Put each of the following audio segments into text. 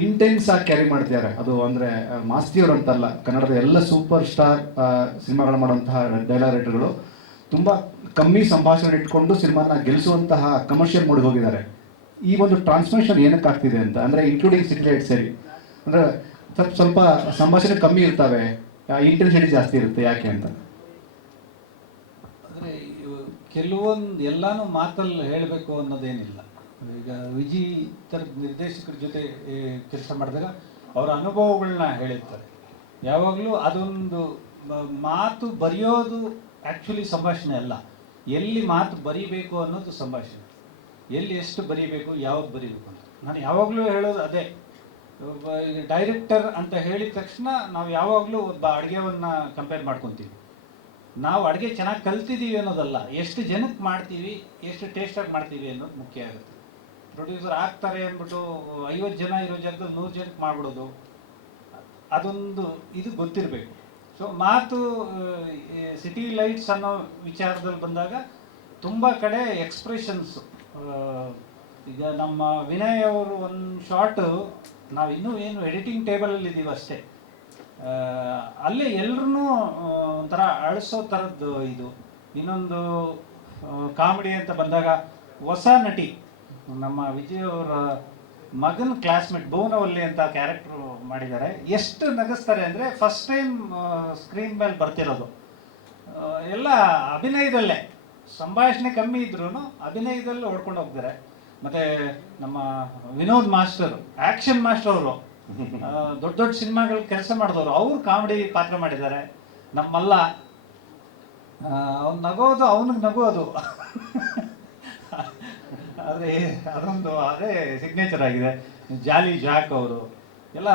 Intense ಆಗಿ carry ಮಾಡ್ತಿದ್ದಾರೆ. ಅದು ಅಂದರೆ ಮಾಸ್ತಿಯವರು ಅಂತಲ್ಲ, ಕನ್ನಡದ ಎಲ್ಲ ಸೂಪರ್ ಸ್ಟಾರ್ ಸಿನಿಮಾಗಳು ಮಾಡುವಂತಹ ಡೈಲಾಗ್ ರೈಟರ್ಗಳು ತುಂಬ ಕಮ್ಮಿ ಸಂಭಾಷಣೆ ಇಟ್ಕೊಂಡು ಸಿನಿಮಾನ ಗೆಲ್ಲಿಸುವಂತಹ ಕಮರ್ಷಿಯಲ್ ಮೋಡ್ಗೆ ಹೋಗಿದ್ದಾರೆ. ಈ ಒಂದು ಟ್ರಾನ್ಸ್ಫಾರ್ಮೇಷನ್ ಏನಕ್ಕೆ ಆಗ್ತಿದೆ ಅಂತ ಅಂದರೆ, ಇನ್ಕ್ಲೂಡಿಂಗ್ ಸಿಟಿ ಲೈಟ್ ಸೇರಿ, ಅಂದರೆ ಸ್ವಲ್ಪ ಸಂಭಾಷಣೆ ಕಮ್ಮಿ ಇರ್ತವೆ, ಇಂಟೆನ್ಸಿಟಿ ಜಾಸ್ತಿ ಇರುತ್ತೆ, ಯಾಕೆ ಅಂತ? ಅಂದರೆ ಕೆಲವೊಂದು ಎಲ್ಲನೂ ಮಾತಲ್ಲಿ ಹೇಳಬೇಕು ಅನ್ನೋದೇನಿಲ್ಲ. ಈಗ ವಿಜಿ ಥರದ ನಿರ್ದೇಶಕರ ಜೊತೆ ಕೆಲಸ ಮಾಡಿದಾಗ ಅವರ ಅನುಭವಗಳನ್ನ ಹೇಳಿರ್ತಾರೆ. ಯಾವಾಗಲೂ ಅದೊಂದು ಮಾತು ಬರೆಯೋದು ಆ್ಯಕ್ಚುಲಿ ಸಂಭಾಷಣೆ ಅಲ್ಲ, ಎಲ್ಲಿ ಮಾತು ಬರೀಬೇಕು ಅನ್ನೋದು ಸಂಭಾಷಣೆ. ಎಲ್ಲಿ ಎಷ್ಟು ಬರೀಬೇಕು, ಯಾವ್ದು ಬರೀಬೇಕು ಅಂತ ನಾನು ಯಾವಾಗಲೂ ಹೇಳೋದು ಅದೇ. ಡೈರೆಕ್ಟರ್ ಅಂತ ಹೇಳಿದ ತಕ್ಷಣ ನಾವು ಯಾವಾಗಲೂ ಒಬ್ಬ ಅಡುಗೆವನ್ನು ಕಂಪೇರ್ ಮಾಡ್ಕೊತೀವಿ. ನಾವು ಅಡುಗೆ ಚೆನ್ನಾಗಿ ಕಲ್ತಿದ್ದೀವಿ ಅನ್ನೋದಲ್ಲ, ಎಷ್ಟು ಜನಕ್ಕೆ ಮಾಡ್ತೀವಿ, ಎಷ್ಟು ಟೇಸ್ಟಾಗಿ ಮಾಡ್ತೀವಿ ಅನ್ನೋದು ಮುಖ್ಯ ಆಗುತ್ತೆ. ಪ್ರೊಡ್ಯೂಸರ್ ಆಗ್ತಾರೆ ಅಂದ್ಬಿಟ್ಟು 50 ಜನ ಇರೋ ಜಾಗದಲ್ಲಿ 100 ಜನಕ್ಕೆ ಮಾಡಿಬಿಡೋದು, ಅದೊಂದು ಇದು ಗೊತ್ತಿರಬೇಕು. ಸೊ ಮಾತು ಸಿಟಿ ಲೈಟ್ಸ್ ಅನ್ನೋ ವಿಚಾರದಲ್ಲಿ ಬಂದಾಗ ತುಂಬ ಕಡೆ ಎಕ್ಸ್ಪ್ರೆಷನ್ಸು. ಈಗ ನಮ್ಮ ವಿನಯ್ ಅವರು ಒಂದು ಶಾರ್ಟು ನಾವು ಇನ್ನೂ ಏನು ಎಡಿಟಿಂಗ್ ಟೇಬಲಲ್ಲಿ ಇದ್ದೀವಿ ಅಷ್ಟೇ, ಅಲ್ಲೇ ಎಲ್ಲರೂ ಒಂಥರ ಅಳಿಸೋ ಥರದ್ದು ಇದು. ಇನ್ನೊಂದು ಕಾಮಿಡಿ ಅಂತ ಬಂದಾಗ ಹೊಸ ನಟಿ ನಮ್ಮ ವಿಜಯ್ ಅವರ ಮಗನ ಕ್ಲಾಸ್ಮೇಟ್ ಭುವನವಲ್ಲಿ ಅಂತ ಕ್ಯಾರೆಕ್ಟ್ರು ಮಾಡಿದ್ದಾರೆ. ಎಷ್ಟು ನಗಿಸ್ತಾರೆ ಅಂದರೆ, ಫಸ್ಟ್ ಟೈಮ್ ಸ್ಕ್ರೀನ್ ಮೇಲೆ ಬರ್ತಿರೋದು. ಎಲ್ಲ ಅಭಿನಯದಲ್ಲೇ, ಸಂಭಾಷಣೆ ಕಮ್ಮಿ ಇದ್ರೂ ಅಭಿನಯದಲ್ಲಿ ಹೊಡ್ಕೊಂಡು ಹೋಗ್ತಾರೆ. ಮತ್ತು ನಮ್ಮ ವಿನೋದ್ ಮಾಸ್ಟರ್, ಆ್ಯಕ್ಷನ್ ಮಾಸ್ಟರ್ ಅವರು, ದೊಡ್ಡ ದೊಡ್ಡ ಸಿನಿಮಾಗಳು ಕೆಲಸ ಮಾಡಿದವರು, ಅವರು ಕಾಮಿಡಿ ಪಾತ್ರ ಮಾಡಿದ್ದಾರೆ. ನಮ್ಮಲ್ಲ ಅವ್ನು ನಗೋದು, ಅವನಿಗೆ ನಗೋದು ಆದರೆ ಅದೊಂದು ಅದೇ ಸಿಗ್ನೇಚರ್ ಆಗಿದೆ. ಜಾಲಿ ಜಾಕ್ ಅವರು ಎಲ್ಲ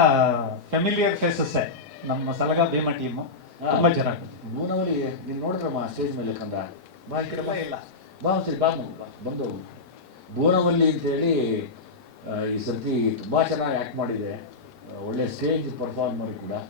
ಫೆಮಿಲಿಯರ್ ಫೇಸಸ್ಸೇ. ನಮ್ಮ ಸಲಗ ಭೀಮಾ ಟೀಮು ತುಂಬ ಚೆನ್ನಾಗಿ. ಭುವನವಲ್ಲಿ ನೀನು ನೋಡಿದ್ರಮ್ಮ ಸ್ಟೇಜ್ ಮೇಲೆ ಕಂದ ಬಾ ಈ ಕಡೆ ಬಾ. ಇಲ್ಲ ಬಾ ಸರಿ ಬಾ ಬಂದು. ಭುವನವಲ್ಲಿ ಅಂತೇಳಿ ಈ ಸರ್ತಿ ತುಂಬ ಚೆನ್ನಾಗಿ ಆ್ಯಕ್ಟ್ ಮಾಡಿದೆ, ಒಳ್ಳೆ ಸ್ಟೇಜ್ ಪರ್ಫಾರ್ಮರ್ ಕೂಡ.